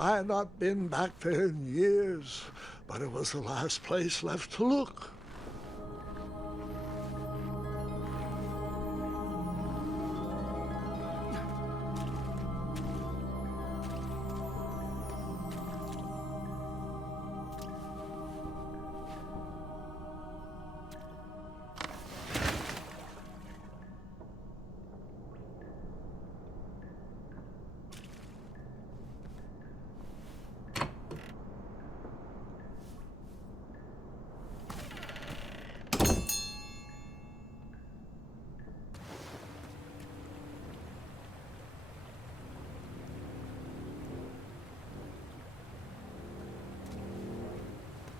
I had not been back there in years, but it was the last place left to look.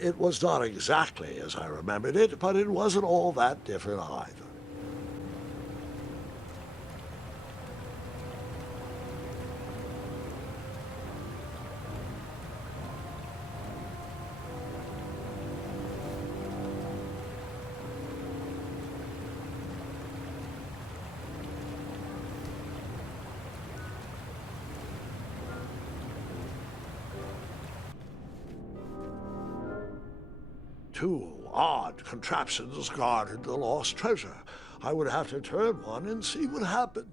It was not exactly as I remembered it, but it wasn't all that different either. Two odd contraptions guarded the lost treasure. I would have to turn one and see what happened.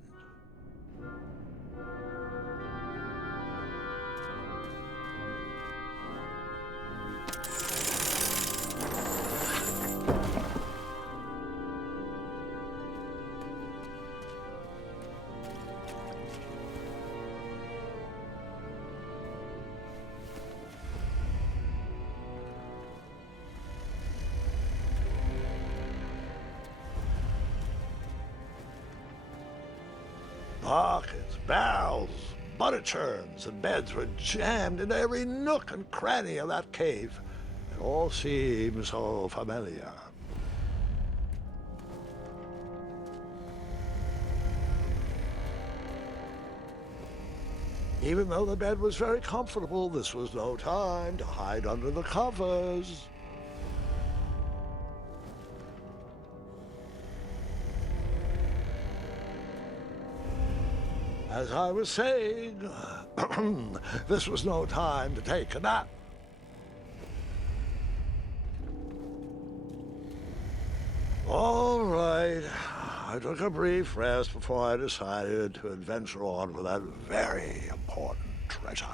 Buckets, barrels, butter churns, and beds were jammed into every nook and cranny of that cave. It all seemed so familiar. Even though the bed was very comfortable, this was no time to hide under the covers. As I was saying, this was no time to take a nap. All right, I took a brief rest before I decided to adventure on with that very important treasure.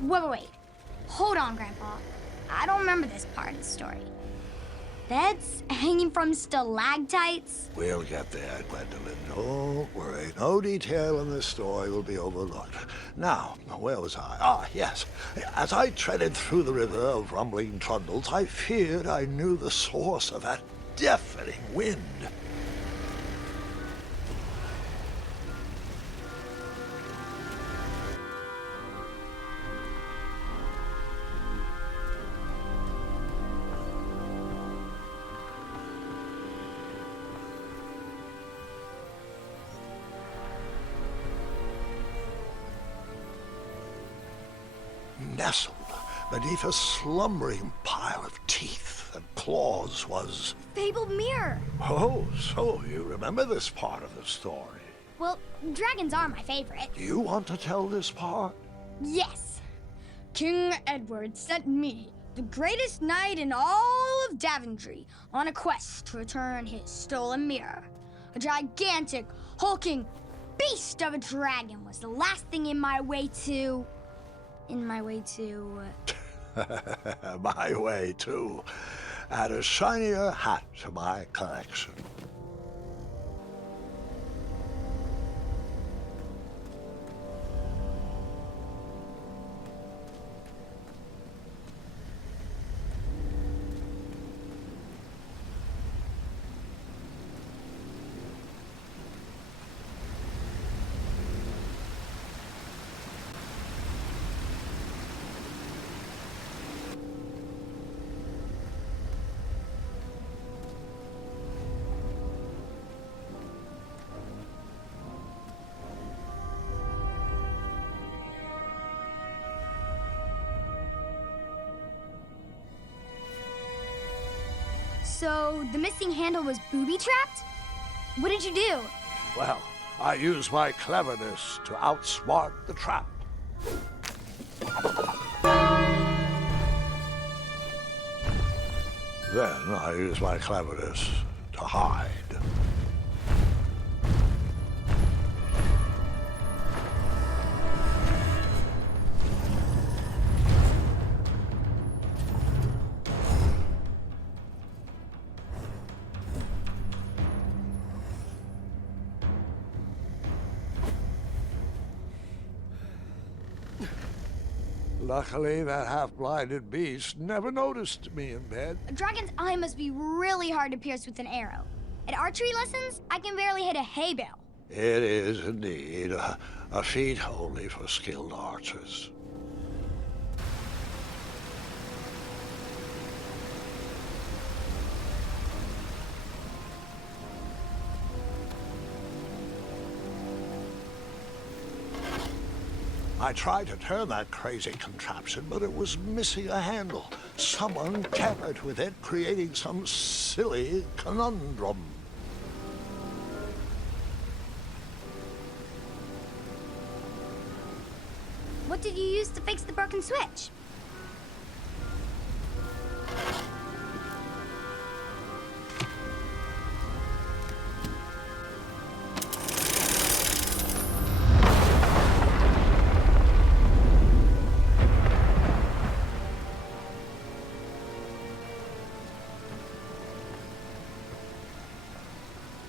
Wait. Hold on, Grandpa. I don't remember this part of the story. Beds hanging from stalactites? We'll get there, Gwendolyn. Don't worry. No detail in this story will be overlooked. Now, where was I? Ah, yes. As I treaded through the river of rumbling trundles, I feared I knew the source of that deafening wind. Nestled beneath a slumbering pile of teeth and claws was... Fabled mirror. Oh, so you remember this part of the story. Well, dragons are my favorite. Do you want to tell this part? Yes. King Edward sent me, the greatest knight in all of Daventry, on a quest to return his stolen mirror. A gigantic, hulking beast of a dragon was the last thing in my way to... My way to add a shinier hat to my collection. So the missing handle was booby-trapped? What did you do? Well, I used my cleverness to outsmart the trap. Then I used my cleverness to hide. Luckily, that half-blinded beast never noticed me in bed. A dragon's eye must be really hard to pierce with an arrow. At archery lessons, I can barely hit a hay bale. It is indeed a feat only for skilled archers. I tried to turn that crazy contraption, but it was missing a handle. Someone tampered with it, creating some silly conundrum. What did you use to fix the broken switch?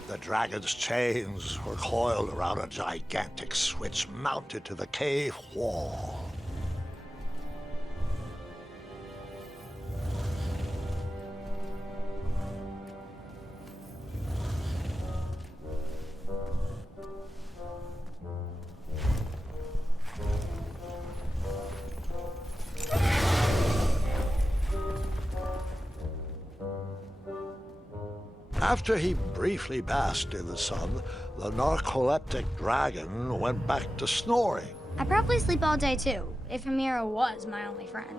The dragon's chains were coiled around a gigantic switch mounted to the cave wall. After he briefly basked in the sun, the narcoleptic dragon went back to snoring. I probably sleep all day too, if Amira was my only friend.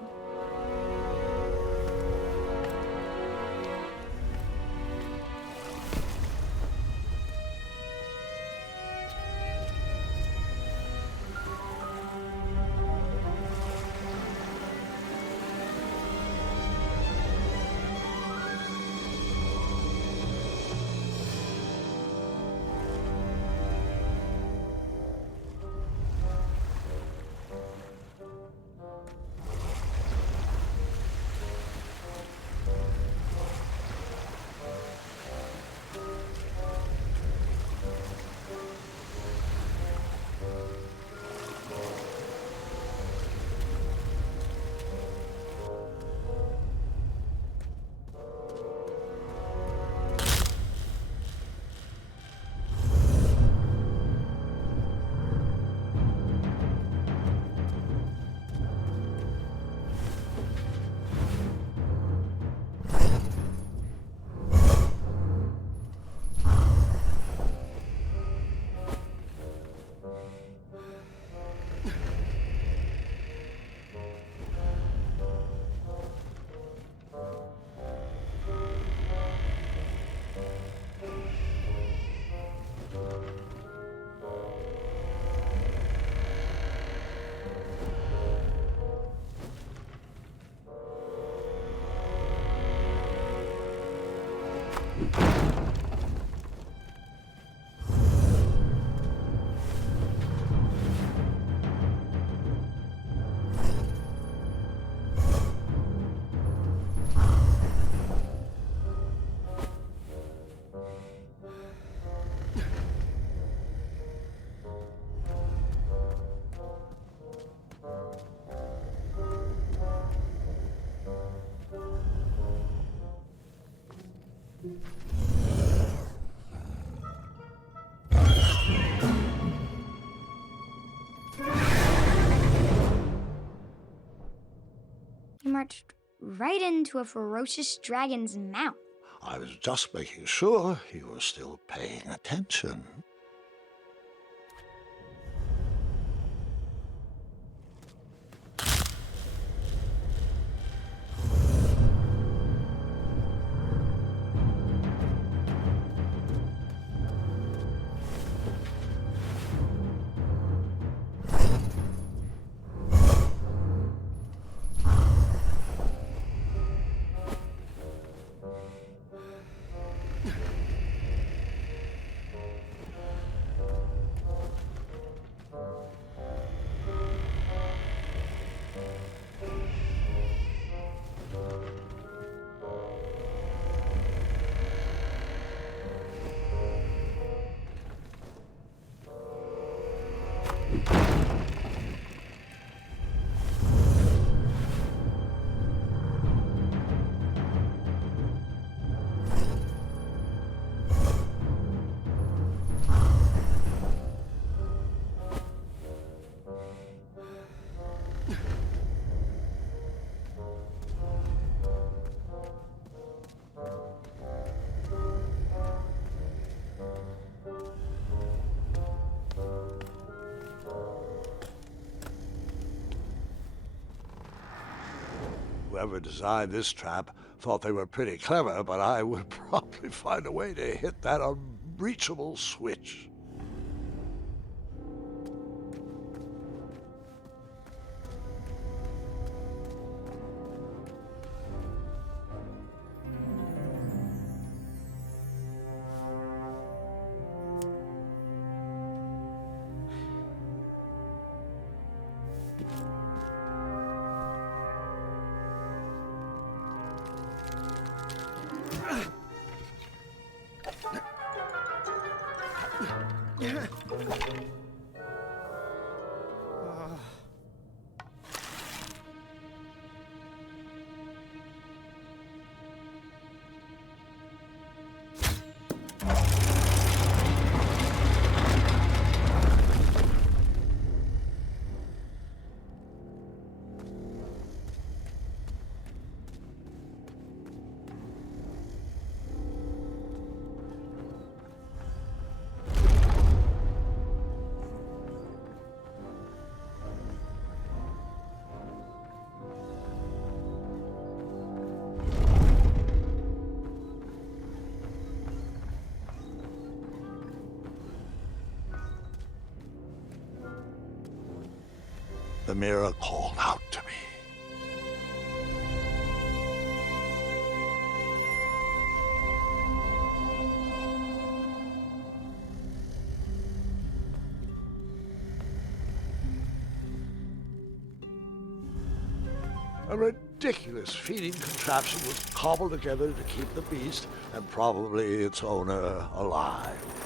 You marched right into a ferocious dragon's mouth. I was just making sure you were still paying attention. whoever designed this trap thought they were pretty clever, but I would probably find a way to hit that unreachable switch. The mirror called out to me. A ridiculous feeding contraption was cobbled together to keep the beast and probably its owner alive.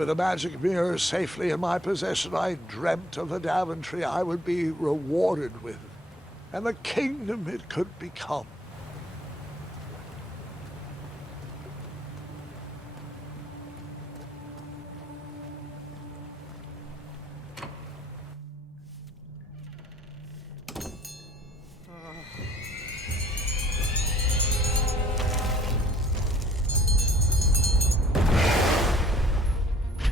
With the magic mirror safely in my possession, I dreamt of the Daventry I would be rewarded with, and the kingdom it could become.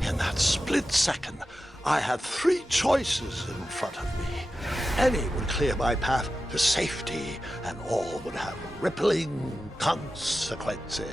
In that split second, I had three choices in front of me. Any would clear my path to safety, and all would have rippling consequences.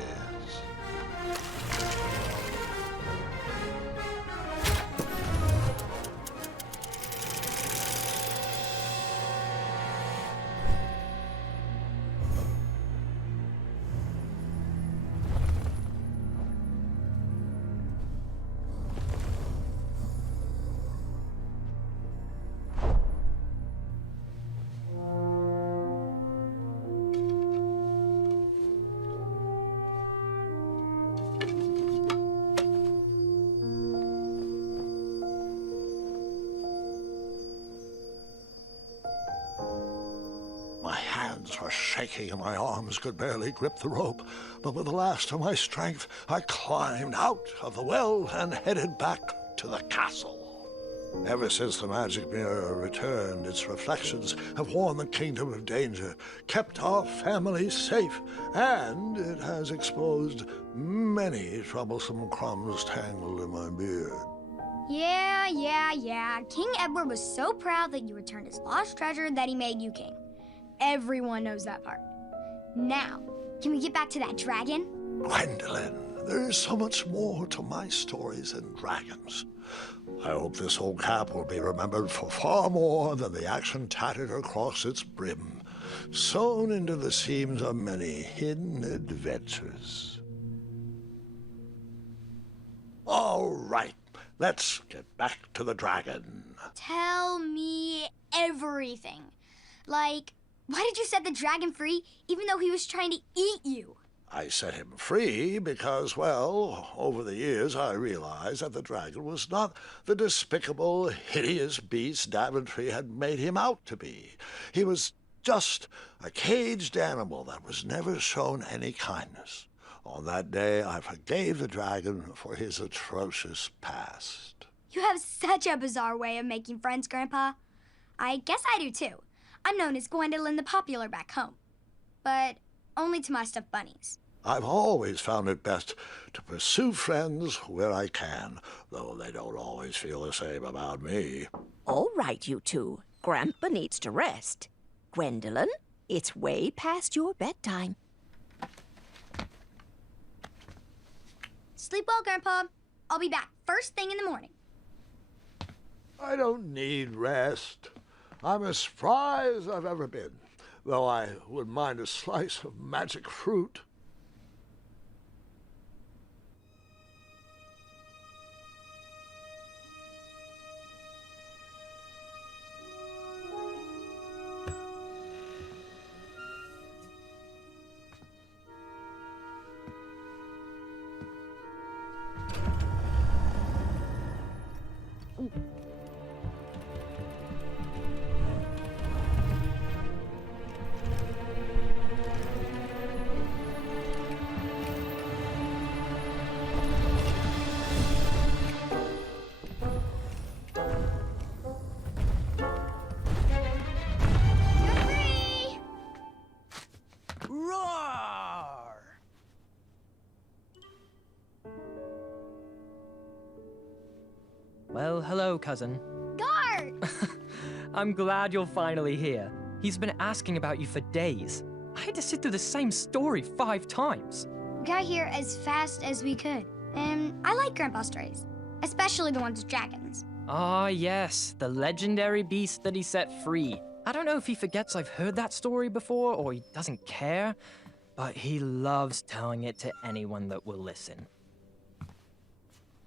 My hands were shaking and my arms could barely grip the rope, but with the last of my strength, I climbed out of the well and headed back to the castle. Ever since the magic mirror returned, its reflections have warned the kingdom of danger, kept our family safe, and it has exposed many troublesome crumbs tangled in my beard. Yeah. King Edward was so proud that you returned his lost treasure that he made you king. Everyone knows that part. Now, can we get back to that dragon? Gwendolyn, there is so much more to my stories than dragons. I hope this old cap will be remembered for far more than the action tattered across its brim, sewn into the seams of many hidden adventures. All right, let's get back to the dragon. Tell me everything. Like, why did you set the dragon free even though he was trying to eat you? I set him free because, well, over the years I realized that the dragon was not the despicable, hideous beast Daventry had made him out to be. He was just a caged animal that was never shown any kindness. On that day, I forgave the dragon for his atrocious past. You have such a bizarre way of making friends, Grandpa. I guess I do, too. I'm known as Gwendolyn the Popular back home, but only to my stuffed bunnies. I've always found it best to pursue friends where I can, though they don't always feel the same about me. All right, you two. Grandpa needs to rest. Gwendolyn, it's way past your bedtime. Sleep well, Grandpa. I'll be back first thing in the morning. I don't need rest. I'm as spry as I've ever been, though I wouldn't mind a slice of magic fruit. Well, hello, cousin. Guard! I'm glad you're finally here. He's been asking about you for days. I had to sit through the same story 5 times. We got here as fast as we could, and I like Grandpa's stories, especially the ones with dragons. Ah, yes, the legendary beast that he set free. I don't know if he forgets I've heard that story before or he doesn't care, but he loves telling it to anyone that will listen.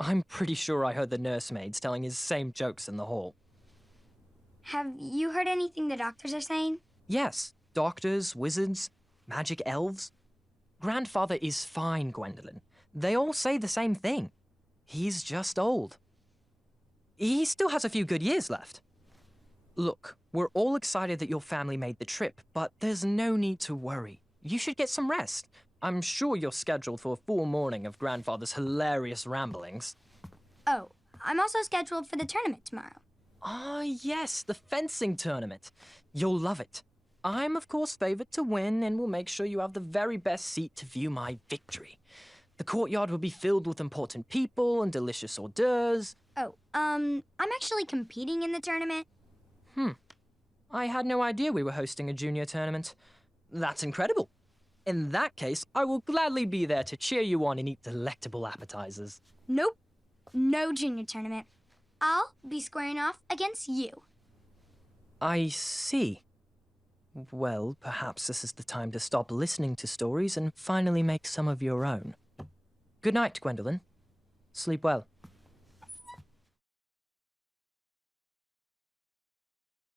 I'm pretty sure I heard the nursemaids telling his same jokes in the hall. Have you heard anything the doctors are saying? Yes, doctors, wizards, magic elves. Grandfather is fine, Gwendolyn. They all say the same thing. He's just old. He still has a few good years left. Look, we're all excited that your family made the trip, but there's no need to worry. You should get some rest. I'm sure you're scheduled for a full morning of Grandfather's hilarious ramblings. Oh, I'm also scheduled for the tournament tomorrow. Ah, yes, the fencing tournament. You'll love it. I'm, of course, favored to win, and will make sure you have the very best seat to view my victory. The courtyard will be filled with important people and delicious hors d'oeuvres. Oh, I'm actually competing in the tournament. I had no idea we were hosting a junior tournament. That's incredible. In that case, I will gladly be there to cheer you on and eat delectable appetizers. Nope, no junior tournament. I'll be squaring off against you. I see. Well, perhaps this is the time to stop listening to stories and finally make some of your own. Good night, Gwendolyn. Sleep well.